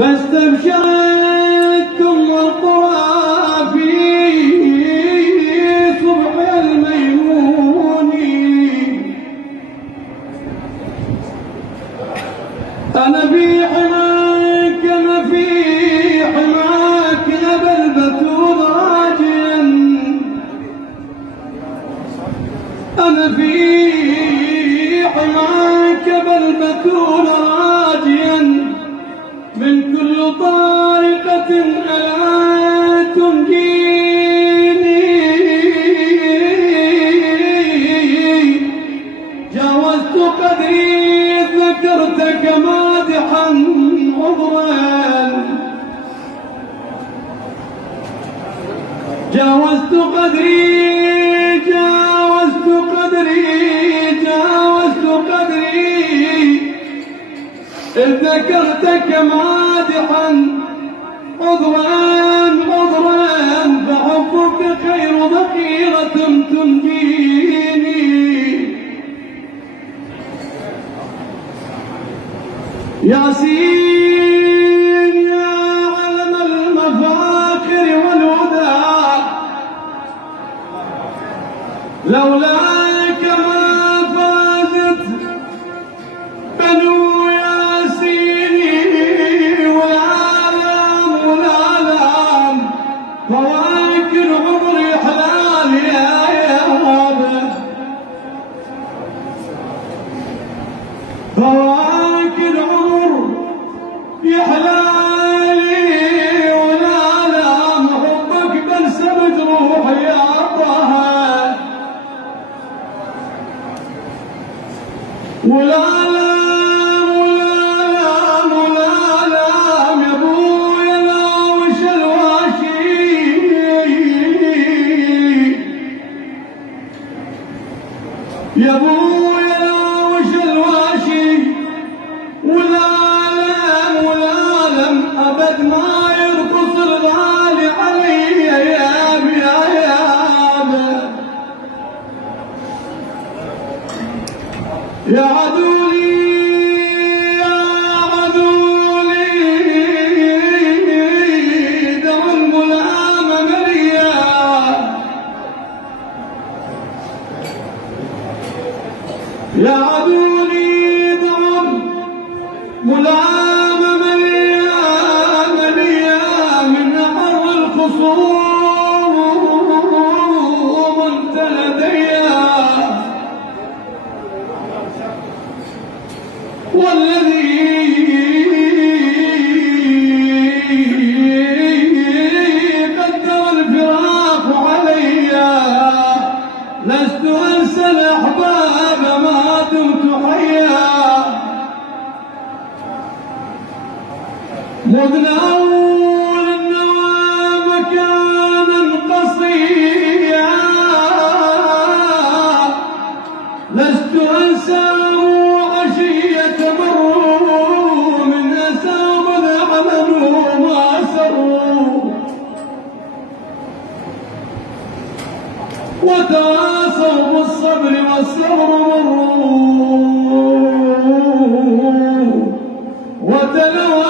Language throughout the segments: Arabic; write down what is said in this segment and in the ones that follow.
فاستبشرتم والقرى في صبح الميمون. أنا في حماك أنا في حماك أبا البتول راجيا، أنا في حماك أبا البتول راجيا من كل طارقة ألا تنجيني. جاوزت قدري ذكرتك مادحا عذرا، جاوزت قدري إذ ذكرتك مادحا عذرا فحبك خير ذخيرة تنجيني. ياسين يا علم المفاخر والهدى، لولاك ما فازت بنو فواكر عمري حلال يا يابا، فواكر عمر يا حلالي ولا لام حبك بلسمت روحي يا طه، ولا يا ابويا وش الواشي، ولا لم ابد ما يرقص الغالي علي يا عدولي يا عدولي دع الملام مريا، يا عدولي دعم ملام مليا من حر الخصوم انت لديا، والذي قدر الفراق عليا لست انسى الاحباب ما دمت حيا. مذ نأول النوى مكانا قصيا لست انسى عشية مروا من اسى مذ عملوا ما سروا، وتواصوا بالصبر والصبر مروا، وتلوا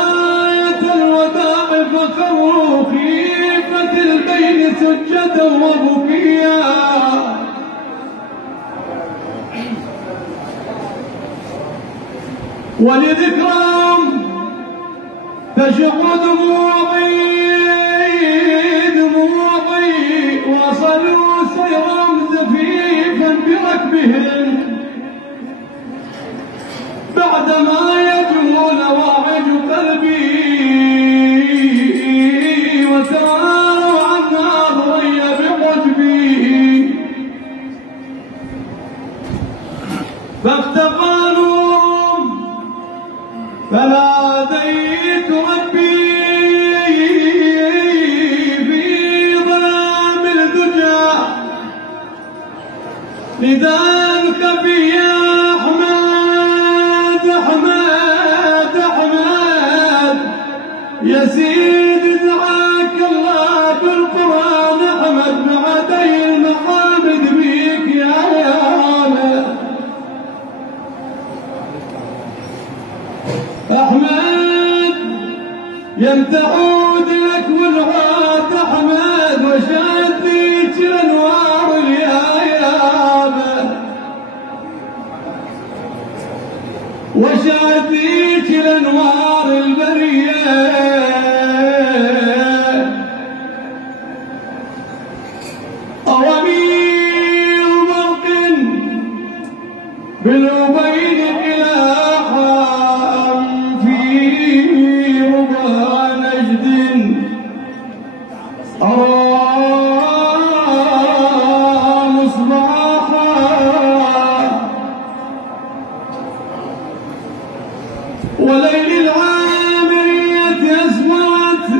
آية الوداع فخروا خيفة البين سجدا وبكيا. ولذكرهم تشق دموعي وصلوا سيرا زفيفا بركبهم بعدما يجمو لواعج قلبي، وتواروا عنا ضري بحجبي فاختقانوا فناديت ربي في ظلام الدجى نداء خفي يا أحمد يا سيدي دعاك الله بالقرآن أحمد بعدي المحامد بيك يا أحمد يم تعود لك والعود أحمد وشاديك الأنوار اليابة وشاديك الأنوار البرية أوامير برق بالأبين إلى وليل العامرية أزمت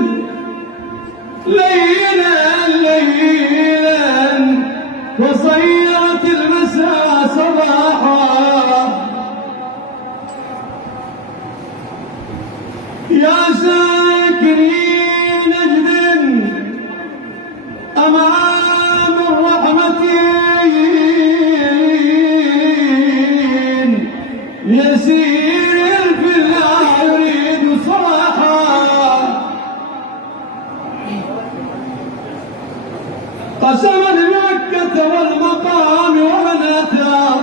ليلا ليلا وصيرت المساء صباحا يا ساكني نجد أمام الرحمتين يسير في الله يريد صلاحا قسم لمكة والمقام وبناتها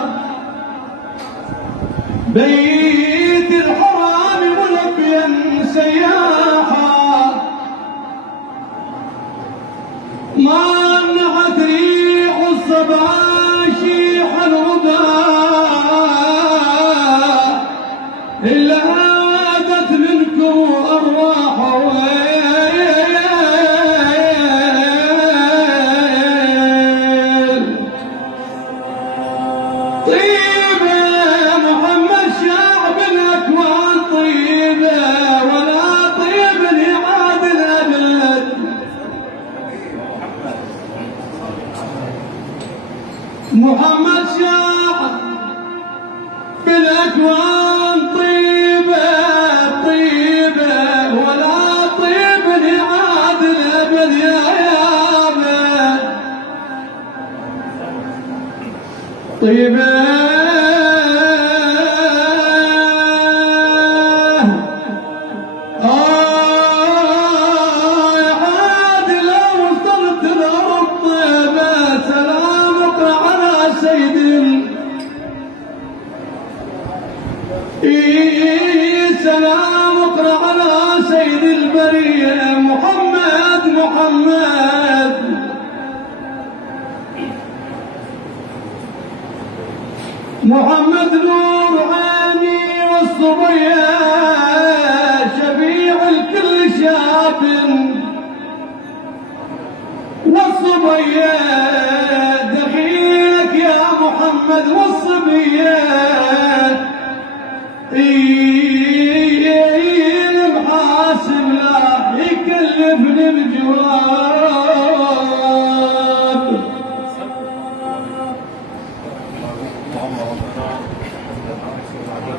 بيت الحرام ملبيا سياحا ما منعت ريح الصبا شيح الهدى إلا هادت منكم أرواح طيبة محمد شعب الأكوان طيبة ولا طيب لعاد الأبد محمد شعب بالأكوان طيبة طيبة ولا طيب لعاد الأبد يا يابا طيبة سلام اقرأ على سيد البرية محمد محمد نور عيني والصبية شفيع الكل شاب والصبية دخيلك يا محمد والصبية المحاسب لا يكلفني بجوار